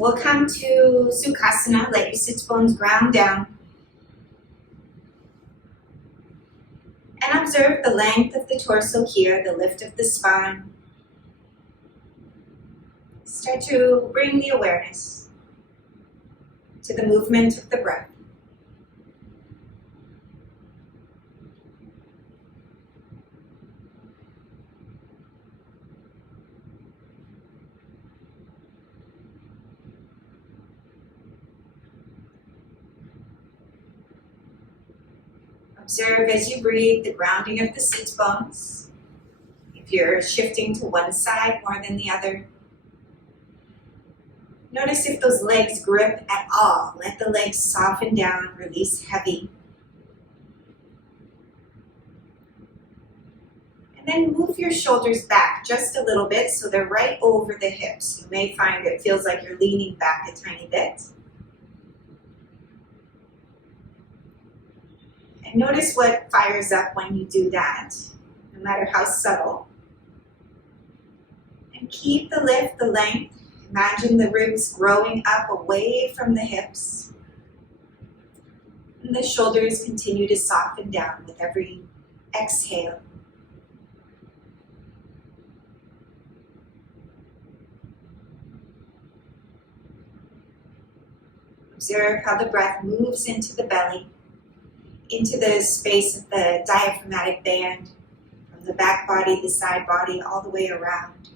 We'll come to Sukhasana. Let your sits bones ground down. And observe the length of the torso here, the lift of the spine. Start to bring the awareness to the movement of the breath. Observe as you breathe the grounding of the sits bones. If you're shifting to one side more than the other, notice if those legs grip at all. Let the legs soften down, release heavy. And then move your shoulders back just a little bit so they're right over the hips. You may find it feels like you're leaning back a tiny bit. And notice what fires up when you do that, no matter how subtle. And keep the lift, the length. Imagine the ribs growing up away from the hips. And the shoulders continue to soften down with every exhale. Observe how the breath moves into the belly, into the space of the diaphragmatic band, from the back body, the side body, all the way around.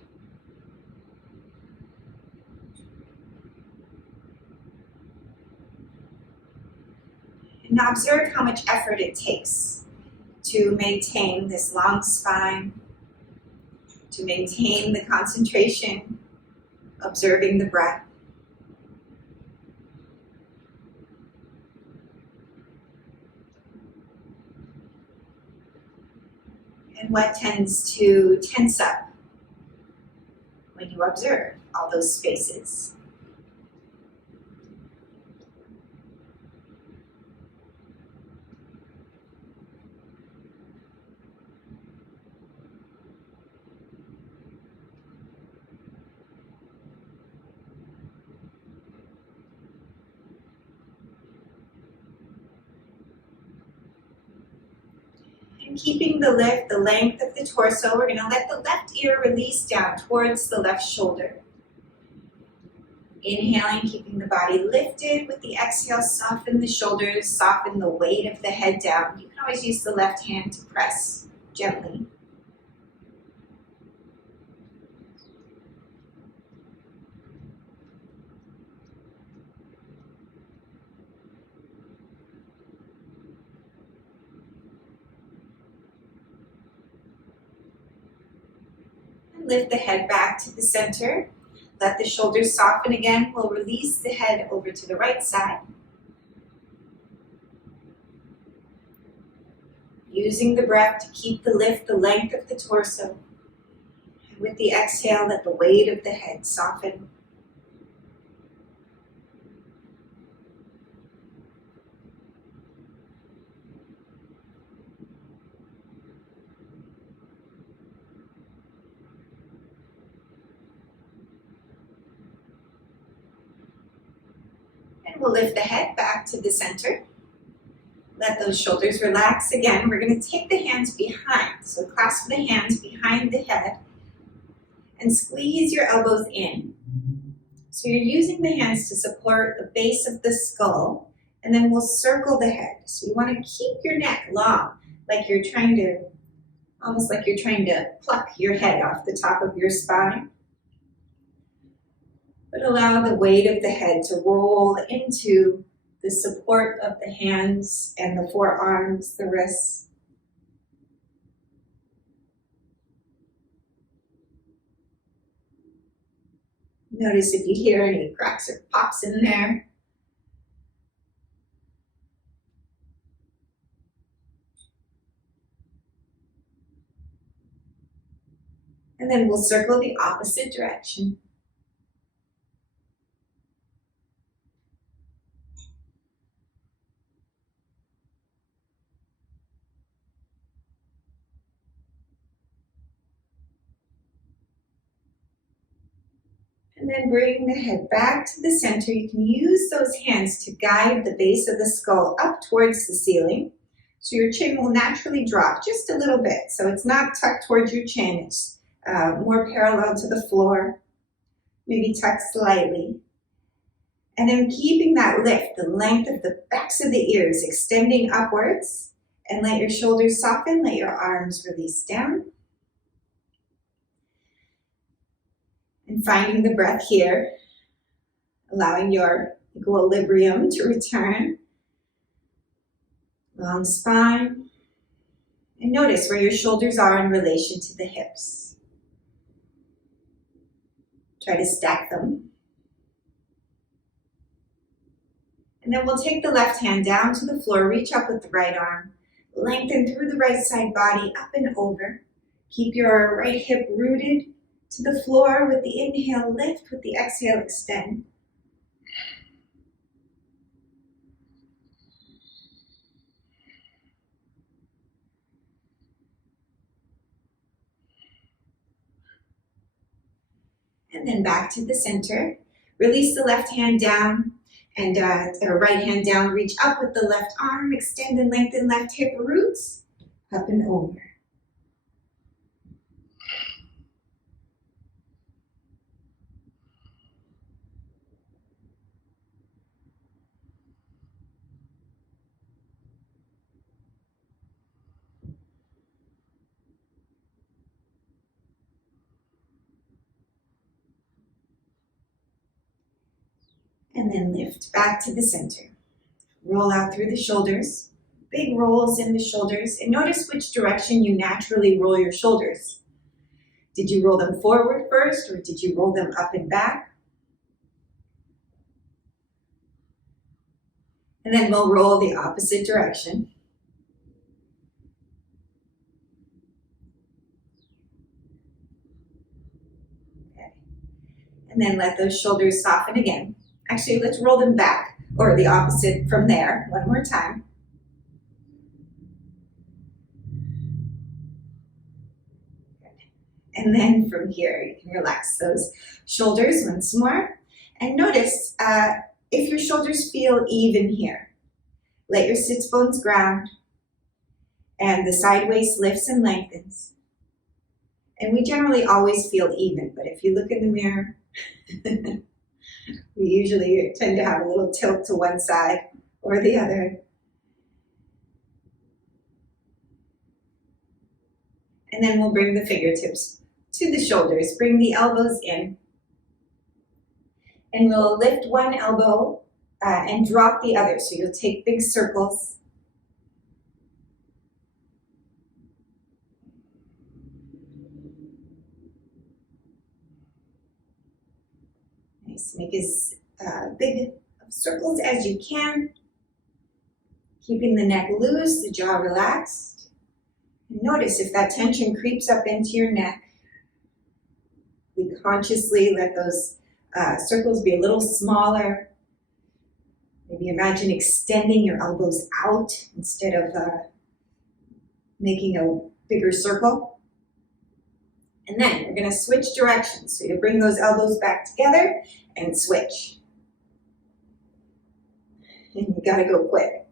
And now observe how much effort it takes to maintain this long spine, to maintain the concentration, observing the breath. And what tends to tense up when you observe all those spaces? And keeping the lift, the length of the torso, we're going to let the left ear release down towards the left shoulder. Inhaling, keeping the body lifted. With the exhale, soften the shoulders, soften the weight of the head down. You can always use the left hand to press gently. Lift the head back to the center. Let the shoulders soften again. We'll release the head over to the right side. Using the breath to keep the lift, the length of the torso. And with the exhale, let the weight of the head soften. We'll lift the head back to the center. Let those shoulders relax again. We're going to take the hands behind. So clasp the hands behind the head and squeeze your elbows in. So you're using the hands to support the base of the skull, and then we'll circle the head. So you want to keep your neck long, like you're trying to, almost like you're trying to pluck your head off the top of your spine. But allow the weight of the head to roll into the support of the hands and the forearms, the wrists. Notice if you hear any cracks or pops in there. And then we'll circle the opposite direction. And then bring the head back to the center. You can use those hands to guide the base of the skull up towards the ceiling. So your chin will naturally drop just a little bit. So it's not tucked towards your chin, it's more parallel to the floor. Maybe tuck slightly. And then keeping that lift, the length of the backs of the ears extending upwards. And let your shoulders soften, let your arms release down. And finding the breath here, allowing your equilibrium to return. Long spine. And notice where your shoulders are in relation to the hips. Try to stack them. And then we'll take the left hand down to the floor, reach up with the right arm, lengthen through the right side body, up and over. Keep your right hip rooted to the floor. With the inhale, lift. With the exhale, extend. And then back to the center. Release the left hand down and or right hand down. Reach up with the left arm. Extend and lengthen left hip roots. Up and over. And then lift back to the center. Roll out through the shoulders. Big rolls in the shoulders. And notice which direction you naturally roll your shoulders. Did you roll them forward first, or did you roll them up and back? And then we'll roll the opposite direction. Okay. And then let those shoulders soften again. Actually, let's roll them back, or the opposite from there. One more time. Good. And then from here, you can relax those shoulders once more. And notice if your shoulders feel even here. Let your sits bones ground, and the side waist lifts and lengthens. And we generally always feel even, but if you look in the mirror, we usually tend to have a little tilt to one side or the other. And then we'll bring the fingertips to the shoulders. Bring the elbows in. And we'll lift one elbow and drop the other. So you'll take big circles. Nice. Make as big circles as you can. Keeping the neck loose, the jaw relaxed. And notice if that tension creeps up into your neck. We consciously let those circles be a little smaller. Maybe imagine extending your elbows out instead of making a bigger circle. And then we're going to switch directions. So you bring those elbows back together and switch. And you got to go quick.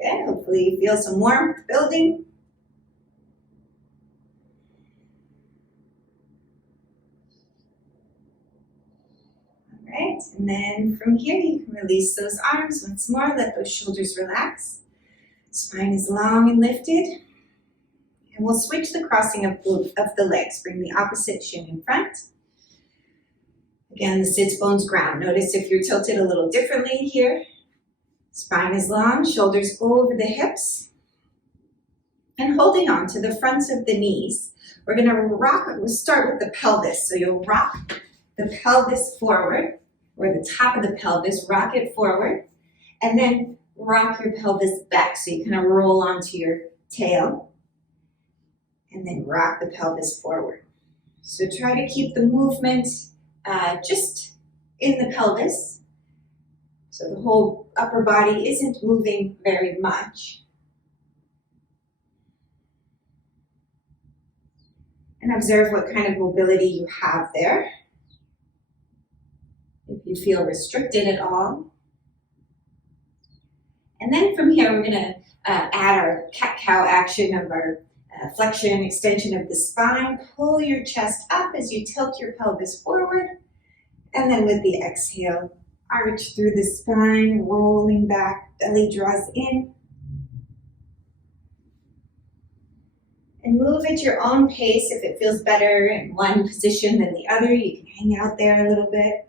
Good. Hopefully you feel some warmth building. Right, and then from here you can release those arms once more, let those shoulders relax. Spine is long and lifted. And we'll switch the crossing of the legs. Bring the opposite shin in front. Again, the sits bones ground. Notice if you're tilted a little differently here. Spine is long, shoulders over the hips. And holding on to the fronts of the knees. We're going to rock, we'll start with the pelvis. So you'll rock the pelvis forward, or the top of the pelvis, rock it forward, and then rock your pelvis back. So you kind of roll onto your tail, and then rock the pelvis forward. So try to keep the movement just in the pelvis. So the whole upper body isn't moving very much. And observe what kind of mobility you have there. If you feel restricted at all. And then from here, we're going to add our cat-cow action of our flexion and extension of the spine. Pull your chest up as you tilt your pelvis forward. And then with the exhale, arch through the spine, rolling back, belly draws in. And move at your own pace. If it feels better in one position than the other, you can hang out there a little bit.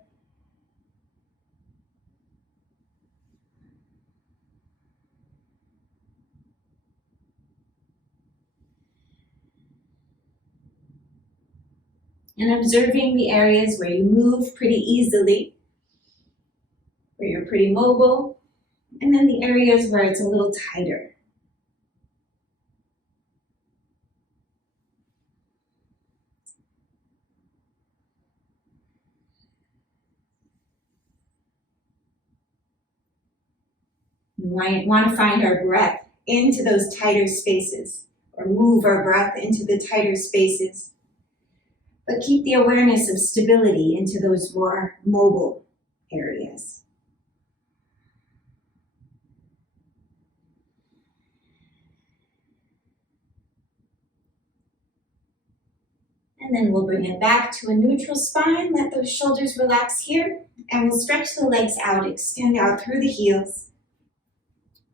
And observing the areas where you move pretty easily, where you're pretty mobile, and then the areas where it's a little tighter. We might want to find our breath into those tighter spaces, or move our breath into the tighter spaces. But keep the awareness of stability into those more mobile areas. And then we'll bring it back to a neutral spine. Let those shoulders relax here. And we'll stretch the legs out, extend out through the heels.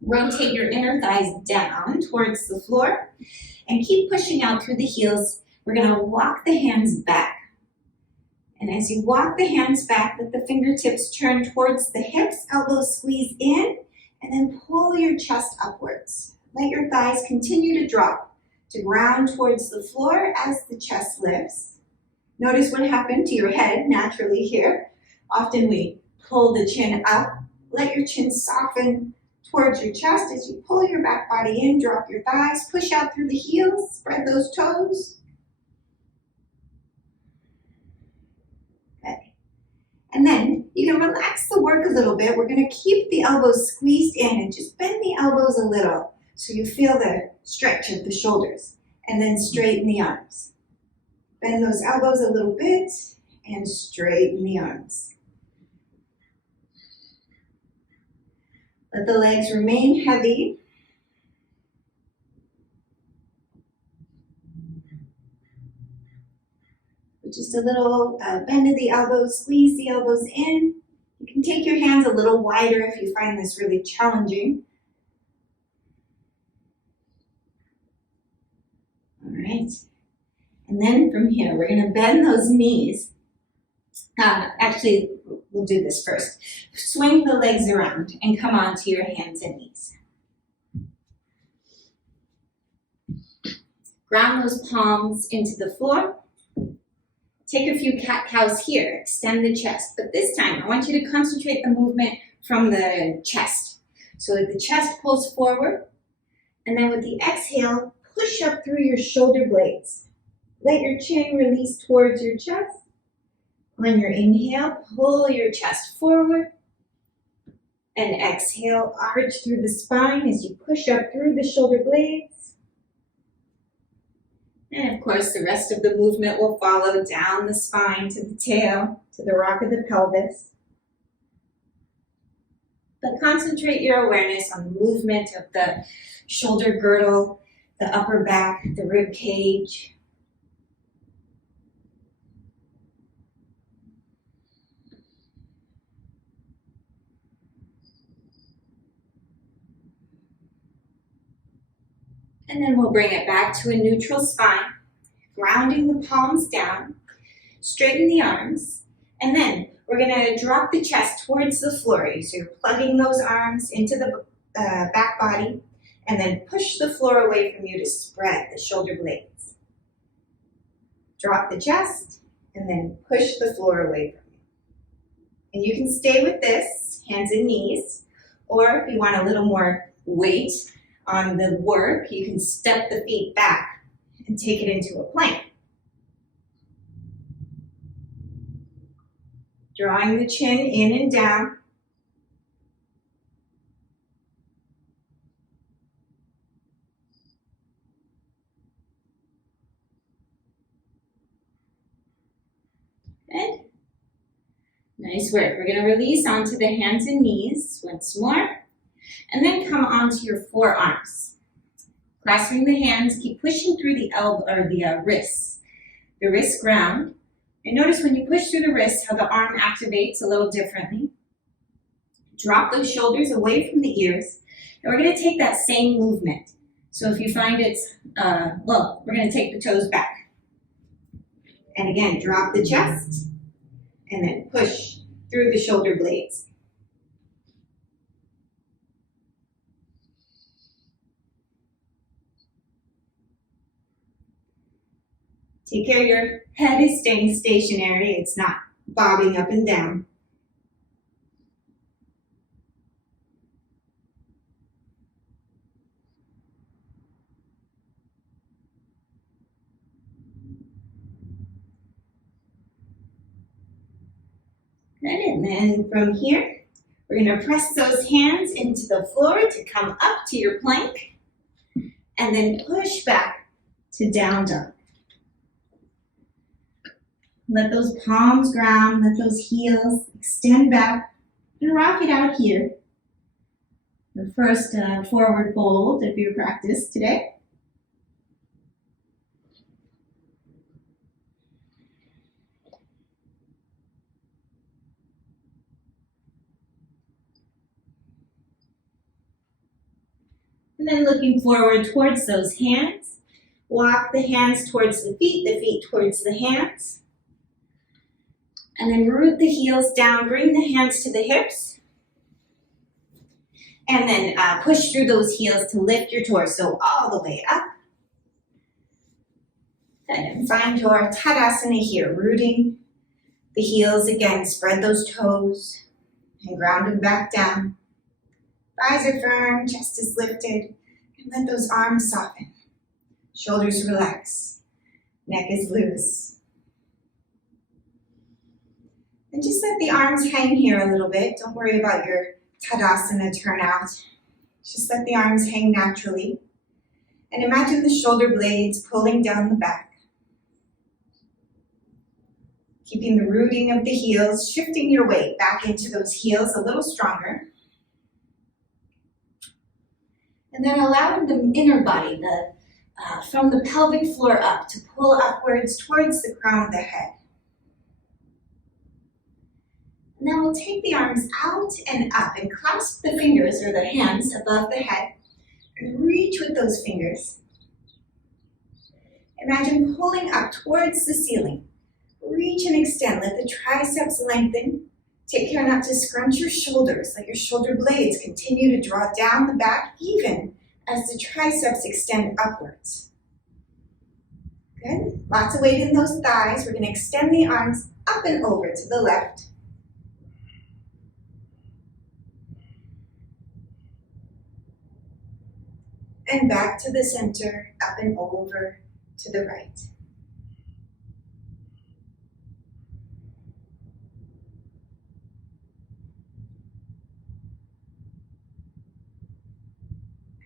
Rotate your inner thighs down towards the floor. And keep pushing out through the heels. We're going to walk the hands back. And as you walk the hands back, let the fingertips turn towards the hips, elbows squeeze in, and then pull your chest upwards. Let your thighs continue to drop to ground towards the floor as the chest lifts. Notice what happened to your head naturally here. Often we pull the chin up. Let your chin soften towards your chest as you pull your back body in, drop your thighs, push out through the heels, spread those toes. And then you can relax the work a little bit. We're going to keep the elbows squeezed in and just bend the elbows a little so you feel the stretch of the shoulders. And then straighten the arms. Bend those elbows a little bit and straighten the arms. Let the legs remain heavy. Just a little bend of the elbows, squeeze the elbows in. You can take your hands a little wider if you find this really challenging. All right. And then from here, we're going to bend those knees. Actually, we'll do this first. Swing the legs around and come onto your hands and knees. Ground those palms into the floor. Take a few cat-cows here, extend the chest, but this time I want you to concentrate the movement from the chest. So that the chest pulls forward, and then with the exhale, push up through your shoulder blades. Let your chin release towards your chest. On your inhale, pull your chest forward, and exhale, arch through the spine as you push up through the shoulder blades. And of course, the rest of the movement will follow down the spine to the tail, to the rock of the pelvis. But concentrate your awareness on the movement of the shoulder girdle, the upper back, the rib cage. And then we'll bring it back to a neutral spine, grounding the palms down, straighten the arms, and then we're going to drop the chest towards the floor. So you're plugging those arms into the back body, and then push the floor away from you to spread the shoulder blades. Drop the chest, and then push the floor away from you. And you can stay with this, hands and knees, or if you want a little more weight on the work, you can step the feet back and take it into a plank. Drawing the chin in and down. Nice work. We're going to release onto the hands and knees once more, and then come onto your forearms. Clasping the hands, keep pushing through the elbow or the wrists. The wrist ground. And notice when you push through the wrist how the arm activates a little differently. Drop those shoulders away from the ears. And we're going to take that same movement. So if you find it's, we're going to take the toes back. And again, drop the chest. And then push through the shoulder blades. Take care your head is staying stationary. It's not bobbing up and down. Good, and then from here, we're going to press those hands into the floor to come up to your plank, and then push back to down dog. Let those palms ground, let those heels extend back, and rock it out here. The first forward fold of your practice today. And then looking forward towards those hands. Walk the hands towards the feet towards the hands. And then root the heels down, bring the hands to the hips. And then push through those heels to lift your torso all the way up. And find your Tadasana here, rooting the heels again. Spread those toes and ground them back down. Thighs are firm, chest is lifted, and let those arms soften. Shoulders relax, neck is loose. And just let the arms hang here a little bit. Don't worry about your Tadasana turnout. Just let the arms hang naturally. And imagine the shoulder blades pulling down the back. Keeping the rooting of the heels, shifting your weight back into those heels a little stronger. And then allowing the inner body, from the pelvic floor up, to pull upwards towards the crown of the head. And then we'll take the arms out and up and clasp the fingers or the hands above the head and reach with those fingers. Imagine pulling up towards the ceiling. Reach and extend, let the triceps lengthen. Take care not to scrunch your shoulders, let your shoulder blades continue to draw down the back even as the triceps extend upwards. Good, lots of weight in those thighs. We're going to extend the arms up and over to the left. And back to the center, up and over to the right.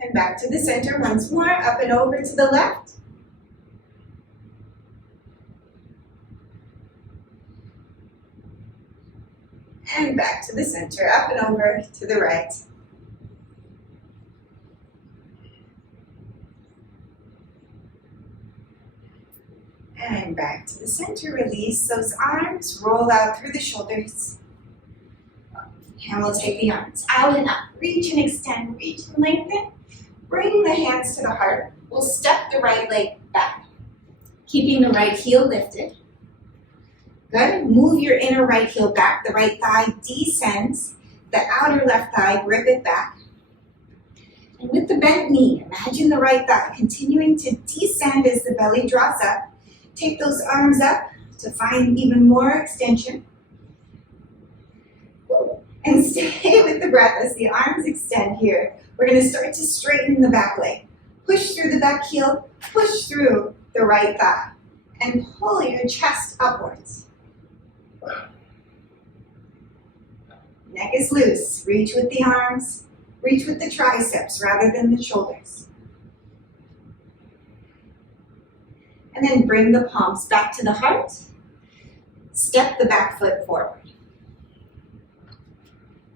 And back to the center once more, up and over to the left. And back to the center, up and over to the right. And back to the center, release those arms, roll out through the shoulders. And we'll take the arms out and up, reach and extend, reach and lengthen. Bring the hands to the heart. We'll step the right leg back, keeping the right heel lifted. Good, move your inner right heel back, the right thigh descends, the outer left thigh, grip it back. And with the bent knee, imagine the right thigh continuing to descend as the belly draws up. Take those arms up to find even more extension. And stay with the breath as the arms extend here. We're going to start to straighten the back leg. Push through the back heel, push through the right thigh, and pull your chest upwards. Neck is loose. Reach with the arms, reach with the triceps rather than the shoulders. And then bring the palms back to the heart. Step the back foot forward.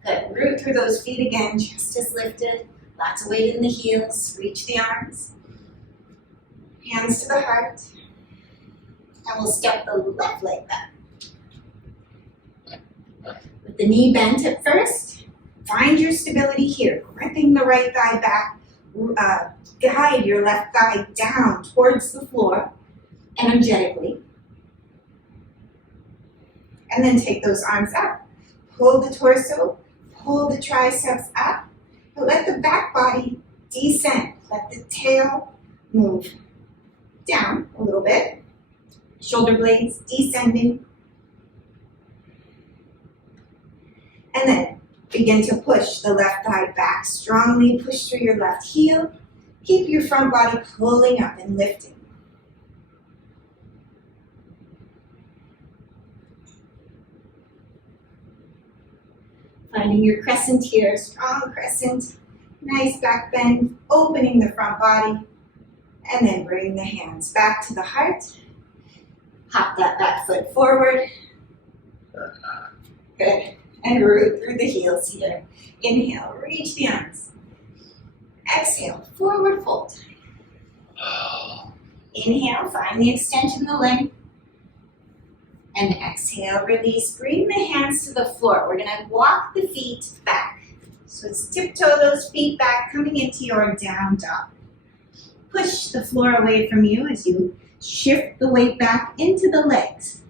Good, root through those feet again, chest is lifted, lots of weight in the heels, reach the arms, hands to the heart, and we'll step the left leg back. With the knee bent at first, find your stability here, gripping the right thigh back, guide your left thigh down towards the floor energetically, and then take those arms up. Pull the torso, pull the triceps up, but let the back body descend. Let the tail move down a little bit. Shoulder blades descending. And then begin to push the left thigh back strongly. Push through your left heel. Keep your front body pulling up and lifting. Finding your crescent here, strong crescent, nice back bend, opening the front body, and then bring the hands back to the heart. Hop that back foot forward. Good, and root through the heels here. Inhale, reach the arms. Exhale, forward fold. Inhale, find the extension of the leg. And exhale, release. Bring the hands to the floor. We're gonna walk the feet back. So it's tiptoe those feet back, coming into your down dog. Push the floor away from you as you shift the weight back into the legs.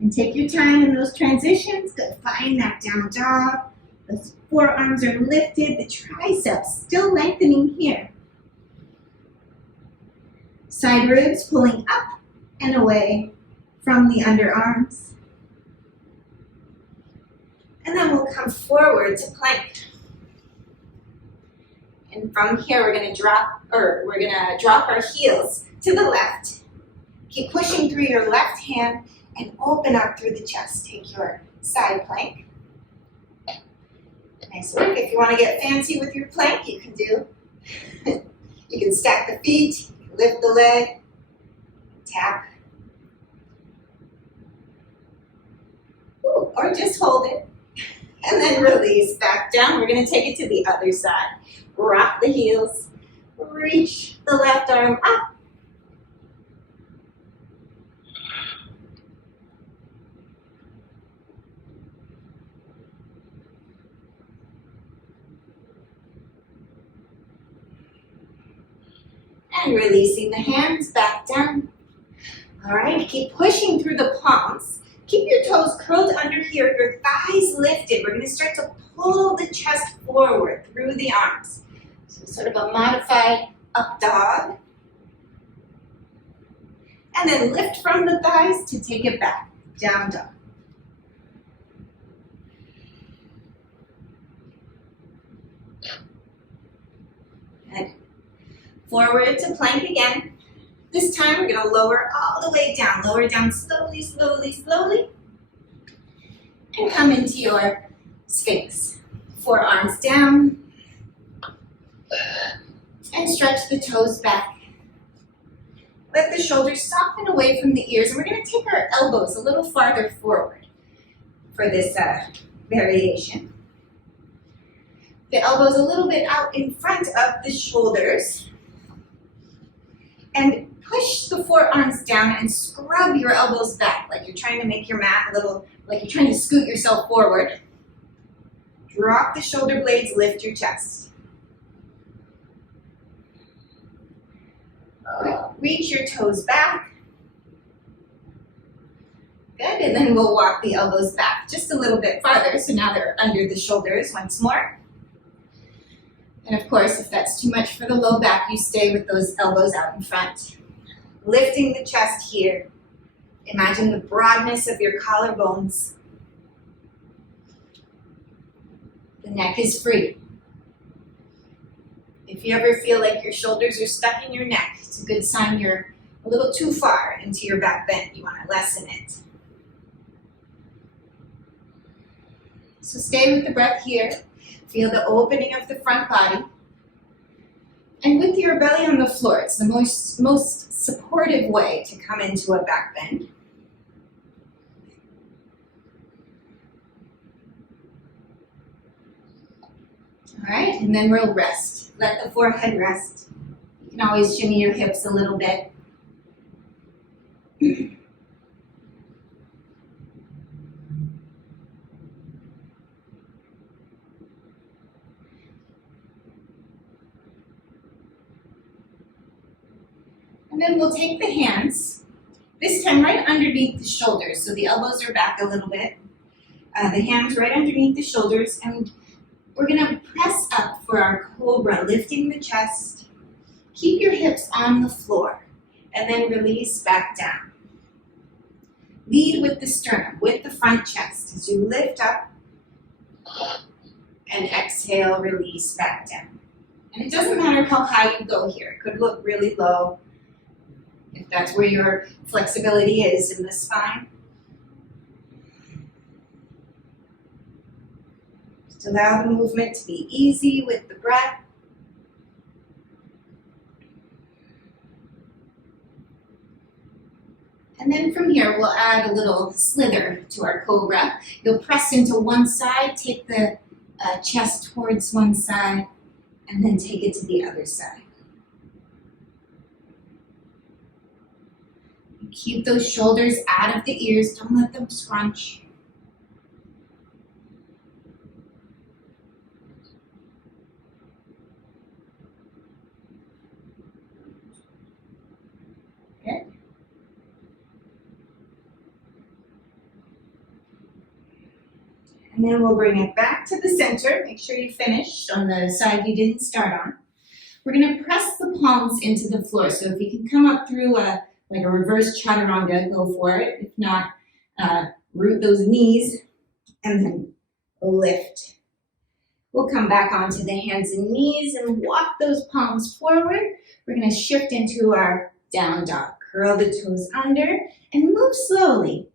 And take your time in those transitions. Good, find that down dog. The forearms are lifted, the triceps still lengthening here. Side ribs pulling up and away from the underarms. And then we'll come forward to plank. And from here we're gonna drop our heels to the left. Keep pushing through your left hand and open up through the chest. Take your side plank. Nice work. If you want to get fancy with your plank, you can do. You can stack the feet, lift the leg, tap. Ooh, or just hold it. And then release back down. We're going to take it to the other side. Rock the heels. Reach the left arm up. And releasing the hands back down. All right, keep pushing through the palms. Keep your toes curled under here, your thighs lifted. We're gonna start to pull the chest forward through the arms. So sort of a modified up dog. And then lift from the thighs to take it back, down dog. Good. Forward to plank again. This time we're going to lower all the way down. Lower down slowly, slowly, slowly. And come into your Sphinx. Forearms down. And stretch the toes back. Let the shoulders soften away from the ears. And we're going to take our elbows a little farther forward for this variation. The elbows a little bit out in front of the shoulders. And push the forearms down and scrub your elbows back like you're trying to make your mat a little, like you're trying to scoot yourself forward. Drop the shoulder blades, lift your chest. Reach your toes back. Good, and then we'll walk the elbows back just a little bit farther, so now they're under the shoulders once more. And of course, if that's too much for the low back, you stay with those elbows out in front. Lifting the chest here. Imagine the broadness of your collarbones. The neck is free. If you ever feel like your shoulders are stuck in your neck, it's a good sign you're a little too far into your back bend. You want to lessen it. So stay with the breath here. Feel the opening of the front body. And with your belly on the floor, it's the most supportive way to come into a back bend. All right, and then we'll rest. Let the forehead rest. You can always shimmy your hips a little bit. And then we'll take the hands, this time right underneath the shoulders, so the elbows are back a little bit. The hands right underneath the shoulders, and we're gonna press up for our cobra, lifting the chest. Keep your hips on the floor, and then release back down. Lead with the sternum, with the front chest, as you lift up, and exhale, release back down. And it doesn't matter how high you go here. It could look really low, if that's where your flexibility is in the spine. Just allow the movement to be easy with the breath. And then from here, we'll add a little slither to our cobra. You'll press into one side, take the chest towards one side, and then take it to the other side. Keep those shoulders out of the ears, don't let them scrunch. Good. And then we'll bring it back to the center. Make sure you finish on the side you didn't start on. We're gonna press the palms into the floor. So if you can come up through like a reverse chaturanga, go for it. If not, root those knees and then lift. We'll come back onto the hands and knees and walk those palms forward. We're gonna shift into our down dog. Curl the toes under and move slowly.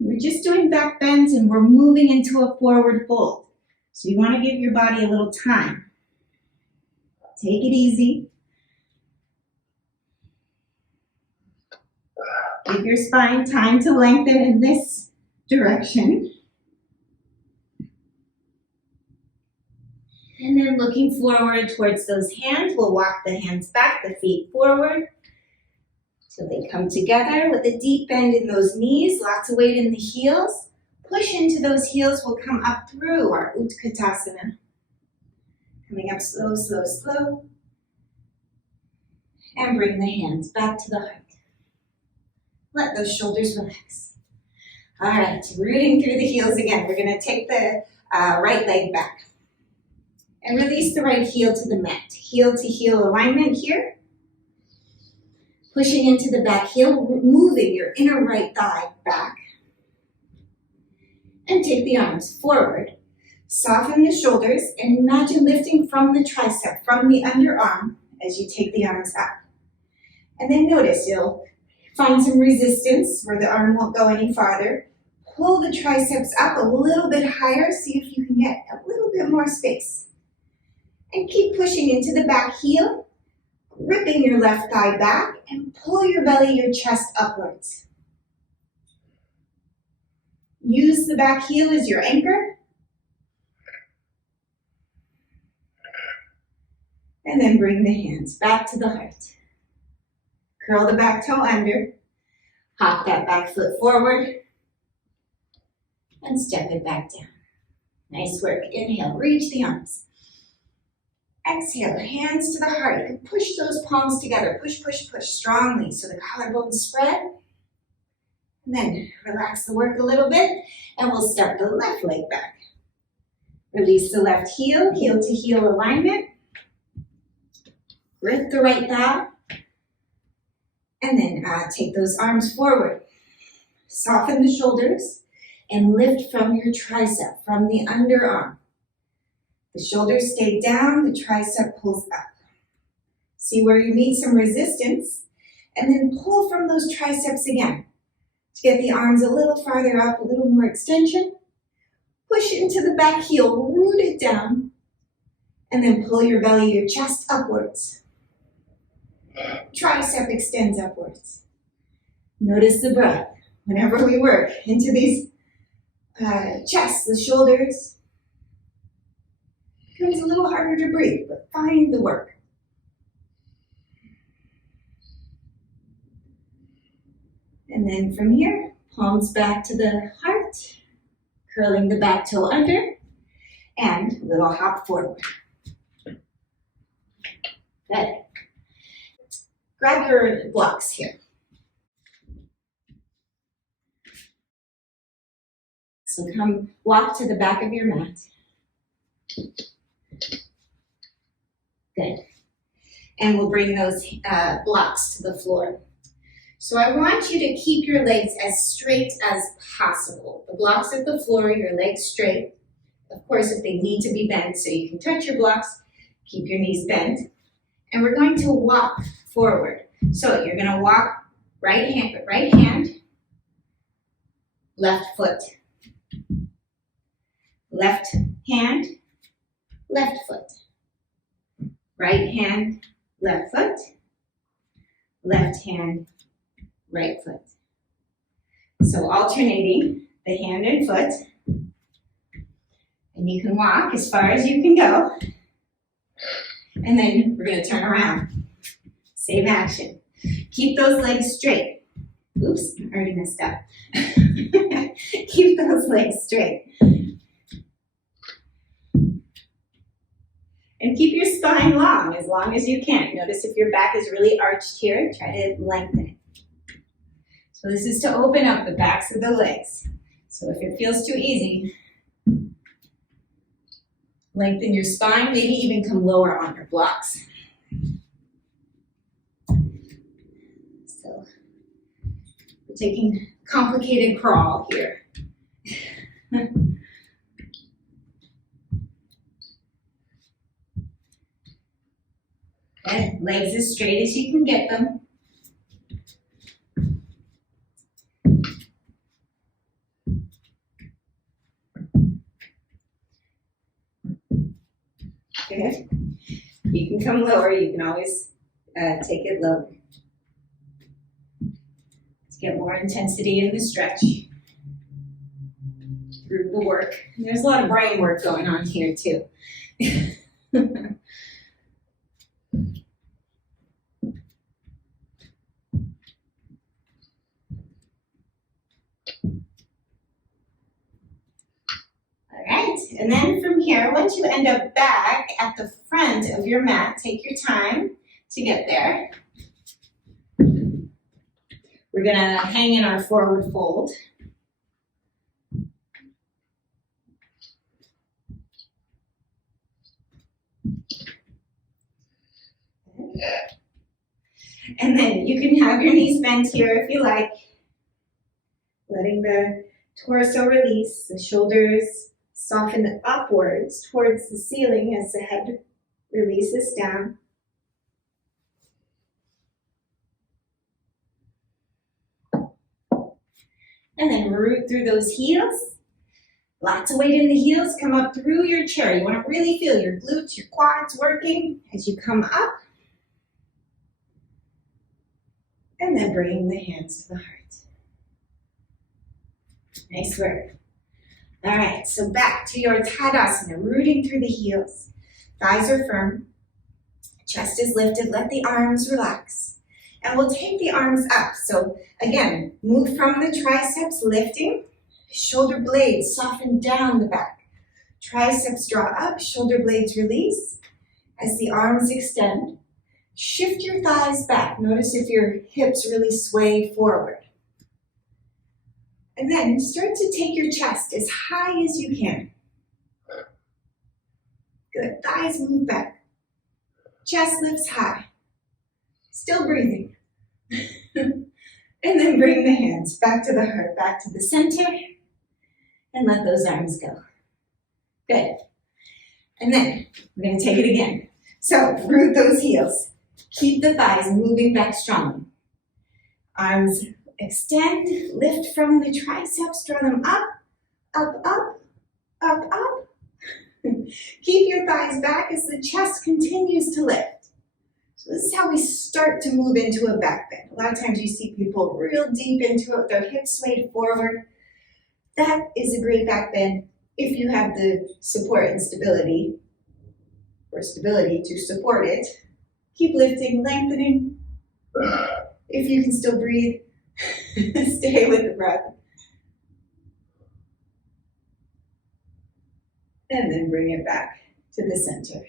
We're just doing back bends and we're moving into a forward fold. So you wanna give your body a little time. Take it easy. Give your spine time to lengthen in this direction. And then looking forward towards those hands, we'll walk the hands back, the feet forward, till they come together with a deep bend in those knees, lots of weight in the heels. Push into those heels, we'll come up through our Utkatasana. Coming up slow, slow, slow. And bring the hands back to the heart. Let those shoulders relax. All right, rooting through the heels again. We're gonna take the right leg back and release the right heel to the mat. Heel to heel alignment here. Pushing into the back heel, moving your inner right thigh back. And take the arms forward. Soften the shoulders and imagine lifting from the tricep, from the underarm as you take the arms up. And then notice you'll find some resistance where the arm won't go any farther. Pull the triceps up a little bit higher, see if you can get a little bit more space. And keep pushing into the back heel, gripping your left thigh back, and pull your belly, your chest upwards. Use the back heel as your anchor. And then bring the hands back to the heart. Curl the back toe under, hop that back foot forward, and step it back down. Nice work. Inhale, reach the arms. Exhale, hands to the heart. You can push those palms together. Push, push, push strongly so the collarbones spread. And then relax the work a little bit, and we'll step the left leg back. Release the left heel, heel to heel alignment. Grip the right thigh. And then take those arms forward. Soften the shoulders and lift from your tricep, from the underarm. The shoulders stay down, the tricep pulls up. See where you meet some resistance, and then pull from those triceps again to get the arms a little farther up, a little more extension. Push into the back heel, root it down, and then pull your belly, your chest upwards. Tricep extends upwards. Notice the breath whenever we work into these chests, the shoulders. Becomes a little harder to breathe, but find the work. And then from here, palms back to the heart, curling the back toe under, and little hop forward. Good. Grab your blocks here. So come walk to the back of your mat. Good. And we'll bring those blocks to the floor. So I want you to keep your legs as straight as possible. The blocks at the floor, your legs straight. Of course, if they need to be bent, so you can touch your blocks, keep your knees bent. And we're going to walk forward. So you're going to walk right hand, left foot. Left hand, left foot. Right hand, left foot. Left hand, right foot. So alternating the hand and foot. And you can walk as far as you can go. And then we're going to turn around. Same action. Keep those legs straight. Oops, I already messed up. Keep those legs straight. And keep your spine long as you can. Notice if your back is really arched here, try to lengthen it. So this is to open up the backs of the legs. So if it feels too easy, lengthen your spine, maybe even come lower on your blocks. So we're taking complicated crawl here. Good. Legs as straight as you can get them. Good. You can come lower. You can always take it lower. Let's get more intensity in the stretch through the work. And there's a lot of brain work going on here too. And then from here, once you end up back at the front of your mat, take your time to get there. We're going to hang in our forward fold. And then you can have your knees bent here if you like, letting the torso release, the shoulders soften upwards towards the ceiling as the head releases down. And then root through those heels. Lots of weight in the heels. Come up through your chair. You want to really feel your glutes, your quads working as you come up. And then bring the hands to the heart. Nice work. All right, so back to your Tadasana, rooting through the heels. Thighs are firm, chest is lifted, let the arms relax. And we'll take the arms up. So again, move from the triceps, lifting, shoulder blades soften down the back. Triceps draw up, shoulder blades release. As the arms extend, shift your thighs back. Notice if your hips really sway forward. And then start to take your chest as high as you can. Good, thighs move back. Chest lifts high. Still breathing. And then bring the hands back to the heart, back to the center, and let those arms go. Good. And then we're going to take it again. So root those heels. Keep the thighs moving back strongly. Arms extend, lift from the triceps, draw them up, up, up, up, up. Keep your thighs back as the chest continues to lift. So this is how we start to move into a back bend. A lot of times you see people real deep into it, their hips swayed forward. That is a great back bend if you have the support and stability for stability to support it. Keep lifting, lengthening. If you can still breathe, stay with the breath. And then bring it back to the center.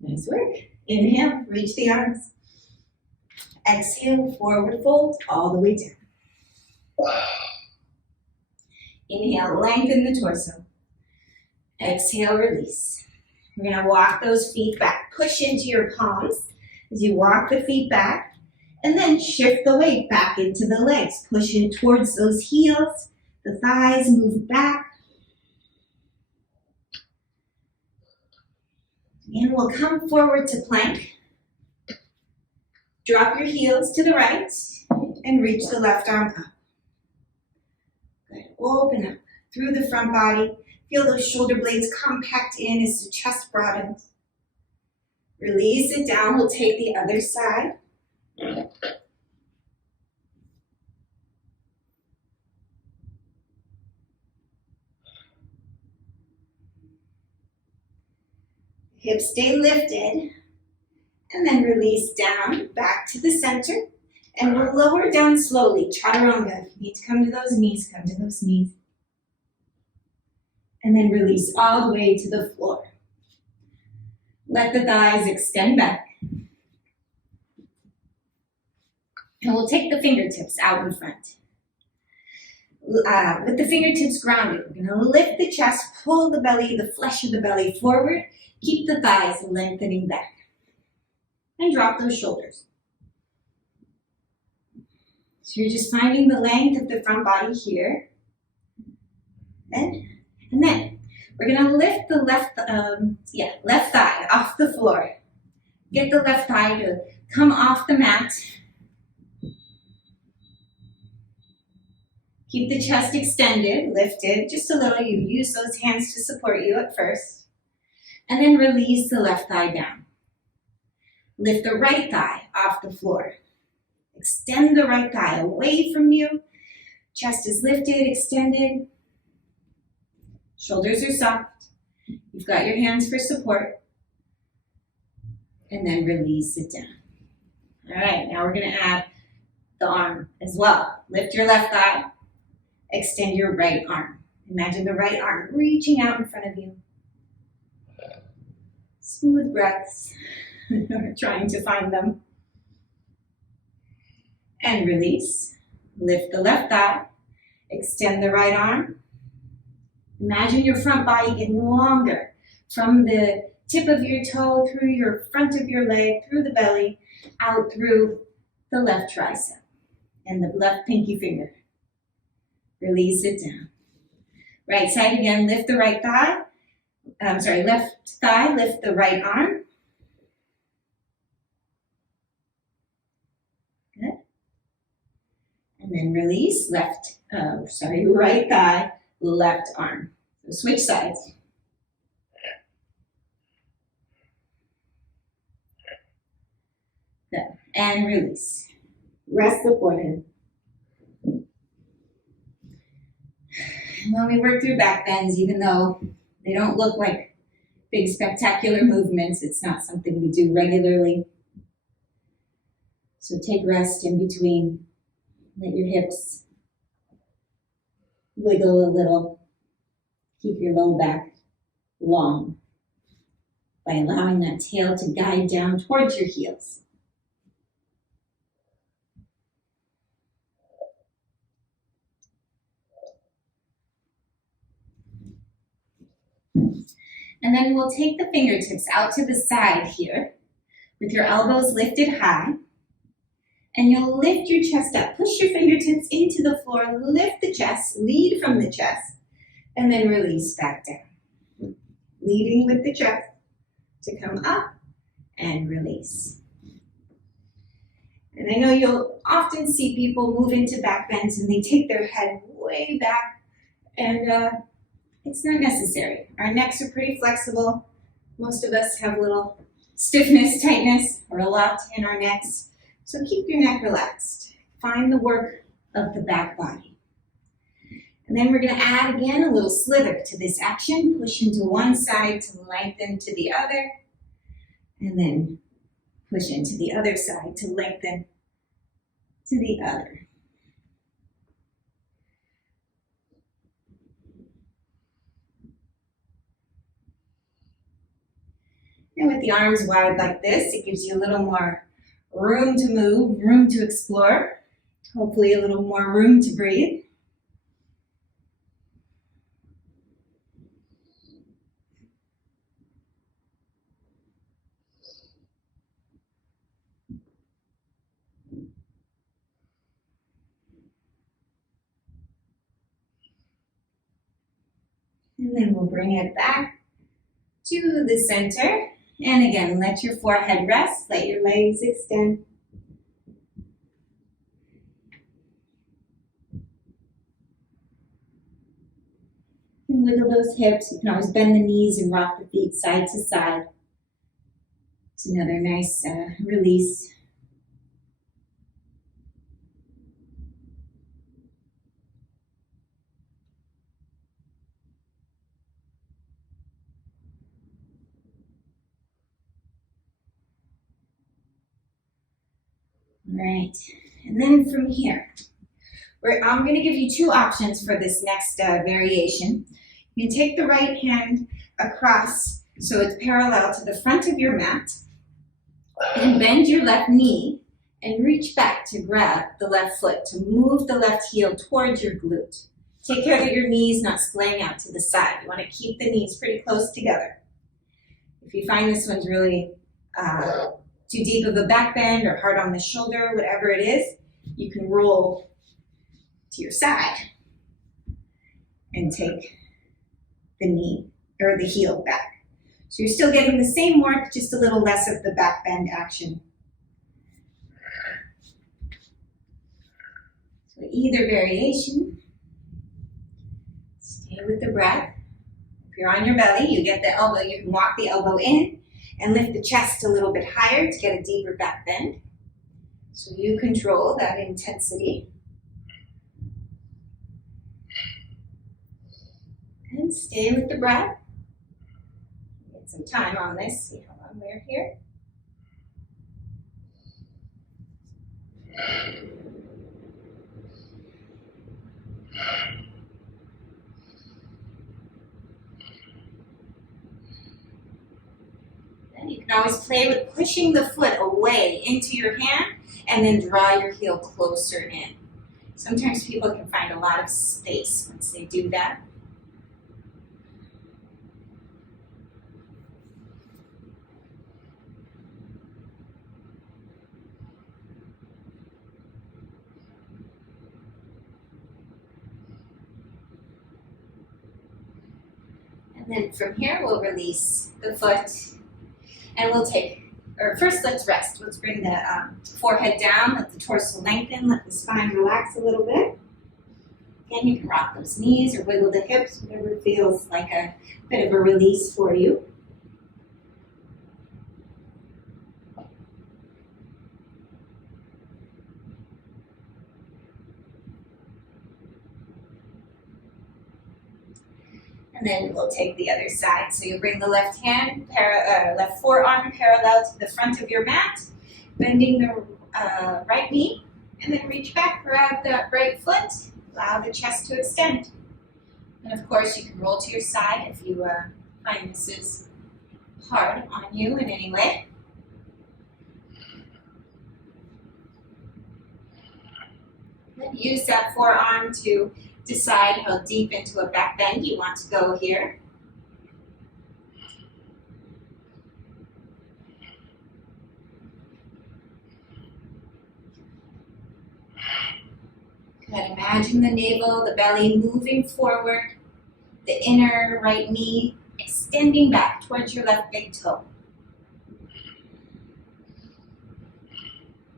Nice work. Inhale, reach the arms. Exhale, forward fold all the way down. Inhale, lengthen the torso. Exhale, release. We're going to walk those feet back. Push into your palms as you walk the feet back, and then shift the weight back into the legs. Push in towards those heels. The thighs move back. And we'll come forward to plank. Drop your heels to the right and reach the left arm up. Good. Open up through the front body. Feel those shoulder blades compact in as the chest broadens. Release it down. We'll take the other side. Hips stay lifted. And then release down, back to the center. And we'll lower down slowly. Chaturanga. If you need to come to those knees, come to those knees. And then release all the way to the floor. Let the thighs extend back. And we'll take the fingertips out in front. With the fingertips grounded, we're going to lift the chest, pull the belly, the flesh of the belly forward. Keep the thighs lengthening back. And drop those shoulders. So you're just finding the length of the front body here. And then we're gonna lift the left thigh off the floor. Get the left thigh to come off the mat. Keep the chest extended, lifted just a little. You use those hands to support you at first. And then release the left thigh down. Lift the right thigh off the floor. Extend the right thigh away from you. Chest is lifted, extended. Shoulders are soft. You've got your hands for support. And then release it down. All right, now we're going to add the arm as well. Lift your left thigh. Extend your right arm. Imagine the right arm reaching out in front of you. Smooth breaths. We're trying to find them. And release. Lift the left thigh. Extend the right arm. Imagine your front body getting longer from the tip of your toe through your front of your leg, through the belly, out through the left tricep and the left pinky finger. Release it down. Right side again, lift the right thigh. Left thigh, lift the right arm. Good. And then release, right thigh, left arm. So switch sides. Good. And release. Rest the forehead. When we work through back bends, even though they don't look like big spectacular movements, it's not something we do regularly. So take rest in between. Let your hips wiggle a little. Keep your low back long by allowing that tail to guide down towards your heels. And then we'll take the fingertips out to the side here with your elbows lifted high. And you'll lift your chest up. Push your fingertips into the floor. Lift the chest. Lead from the chest. And then release back down. Leading with the chest to come up and release. And I know you'll often see people move into back bends and they take their head way back. And it's not necessary. Our necks are pretty flexible. Most of us have a little stiffness, tightness, or a lot in our necks. So keep your neck relaxed. Find the work of the back body. And then we're going to add again a little slither to this action. Push into one side to lengthen to the other. And then push into the other side to lengthen to the other. And with the arms wide like this, it gives you a little more room to move, room to explore, hopefully a little more room to breathe. And then we'll bring it back to the center. And again, let your forehead rest, let your legs extend. You can wiggle those hips. You can always bend the knees and rock the feet side to side. It's another nice release. All right, and then from here, I'm going to give you two options for this next variation. You can take the right hand across so it's parallel to the front of your mat and bend your left knee and reach back to grab the left foot to move the left heel towards your glute. Take care that your knee is not splaying out to the side. You want to keep the knees pretty close together. If you find this one's really too deep of a back bend or hard on the shoulder, whatever it is, you can roll to your side and take the knee or the heel back. So you're still getting the same work, just a little less of the back bend action. So either variation, stay with the breath. If you're on your belly, you get the elbow, you can walk the elbow in and lift the chest a little bit higher to get a deeper back bend. So you control that intensity. And stay with the breath. Get some time on this, see how long we're here. And you can always play with pushing the foot away into your hand and then draw your heel closer in. Sometimes people can find a lot of space once they do that. And then from here, we'll release the foot and we'll first let's rest. Let's bring the forehead down, let the torso lengthen, let the spine relax a little bit. Again, you can rock those knees or wiggle the hips, whatever feels like a bit of a release for you. And then we'll take the other side. So you bring the left forearm parallel to the front of your mat, bending the right knee, and then reach back, grab that right foot, allow the chest to extend. And of course, you can roll to your side if you find this is hard on you in any way. Then use that forearm to decide how deep into a back bend you want to go here. Good. Imagine the navel, the belly moving forward, the inner right knee extending back towards your left big toe.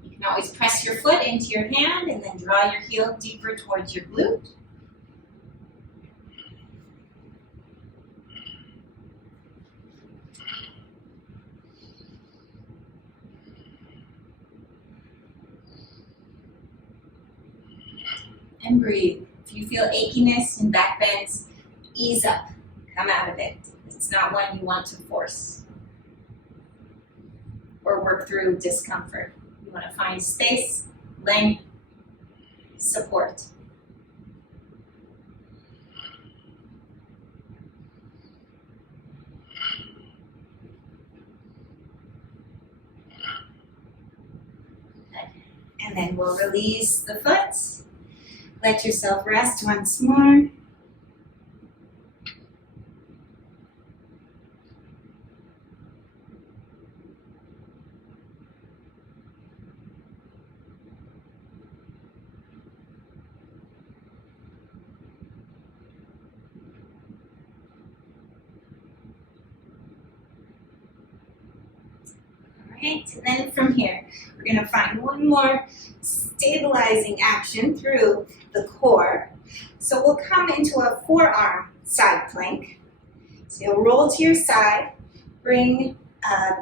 You can always press your foot into your hand and then draw your heel deeper towards your glute. And breathe. If If you feel achiness and back bends, ease up, come out of it. It's not one you want to force or work through discomfort. You want to find space, length, support. And then we'll release the foot. Let yourself rest once more. Alright, and then from here, we're going to find one more stabilizing action through the core. So we'll come into a forearm side plank. So you'll roll to your side, bring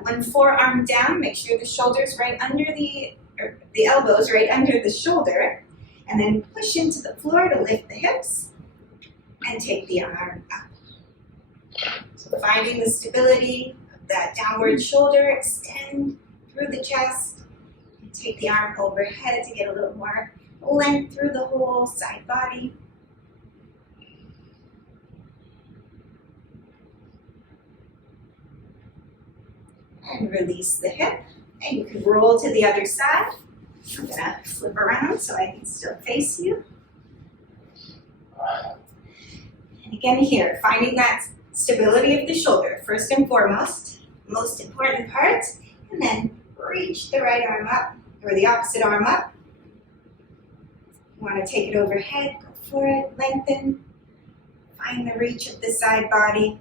one forearm down, make sure the shoulders right under the elbows right under the shoulder, and then push into the floor to lift the hips and take the arm up. So finding the stability of that downward shoulder, extend through the chest, and take the arm overhead to get a little more length through the whole side body. And release the hip. And you can roll to the other side. I'm gonna flip around so I can still face you. And again here, finding that stability of the shoulder, first and foremost, most important part, and then reach the right arm up, or the opposite arm up. You want to take it overhead, go for it, lengthen, find the reach of the side body.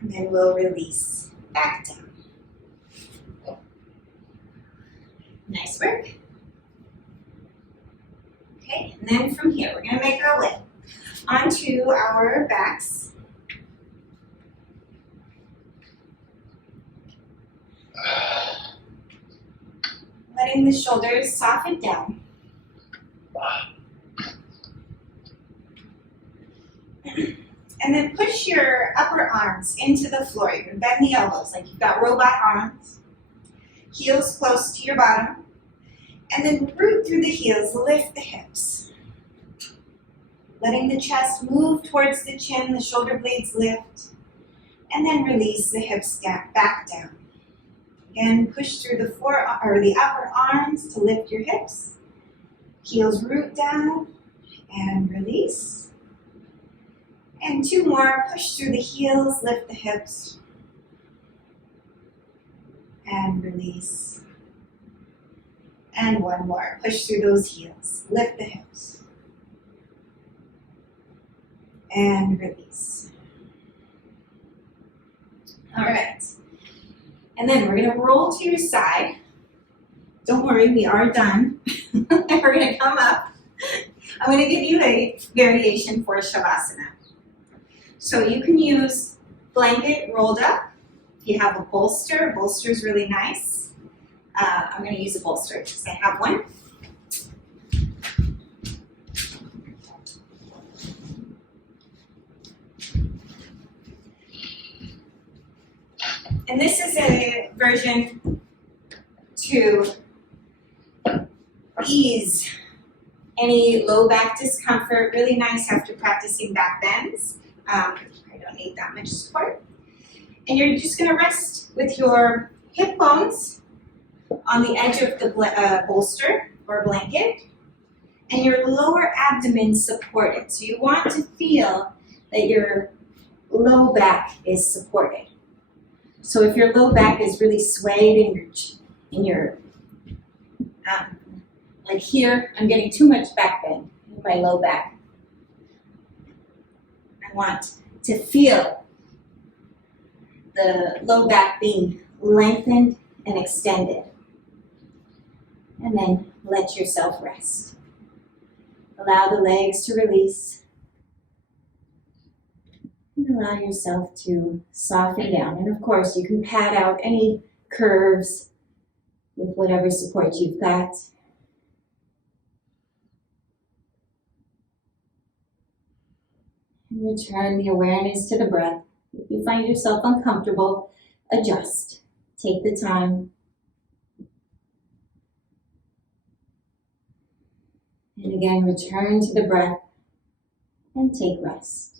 And then we'll release back down. Nice work. Okay, and then from here, we're going to make our way onto our backs. Letting the shoulders soften down. And then push your upper arms into the floor. You can bend the elbows like you've got robot arms. Heels close to your bottom. And then root through the heels, lift the hips. Letting the chest move towards the chin, the shoulder blades lift. And then release the hips back down. Again, push through the upper arms to lift your hips. Heels root down and release. And two more, push through the heels, lift the hips. And release. And one more, push through those heels, lift the hips. And release. All right. And then we're going to roll to your side. Don't worry, we are done. We're going to come up. I'm going to give you a variation for Shavasana. So you can use blanket rolled up. If you have a bolster is really nice. I'm going to use a bolster because I have one. And this is a version to ease any low back discomfort. Really nice after practicing back bends. I don't need that much support. And you're just going to rest with your hip bones on the edge of the bolster or blanket, and your lower abdomen supported. So you want to feel that your low back is supported. So if your low back is really swayed in your like here, I'm getting too much back bend in my low back. I want to feel the low back being lengthened and extended. And then let yourself rest. Allow the legs to release. And allow yourself to soften down. And of course, you can pad out any curves with whatever support you've got. And return the awareness to the breath. If you find yourself uncomfortable, adjust. Take the time. And again, return to the breath and take rest.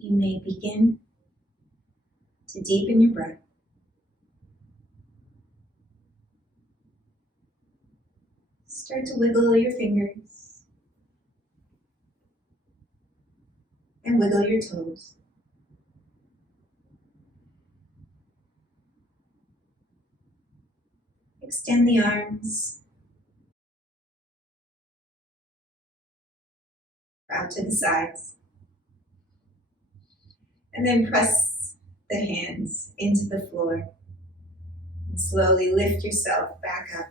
You may begin to deepen your breath. Start to wiggle your fingers and wiggle your toes. Extend the arms out to the sides. And then press the hands into the floor. And slowly lift yourself back up.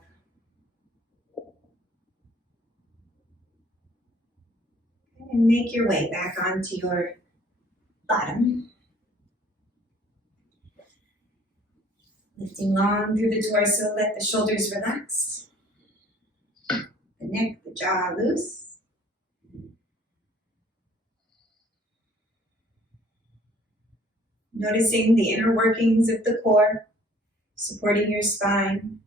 And make your way back onto your bottom. Lifting long through the torso, let the shoulders relax. The neck, the jaw loose. Noticing the inner workings of the core, supporting your spine.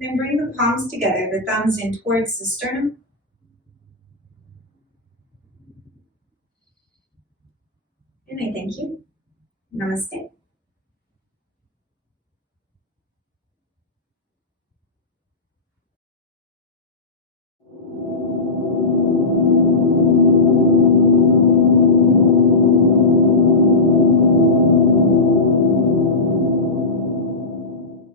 And then bring the palms together, the thumbs in towards the sternum. And I thank you. Namaste.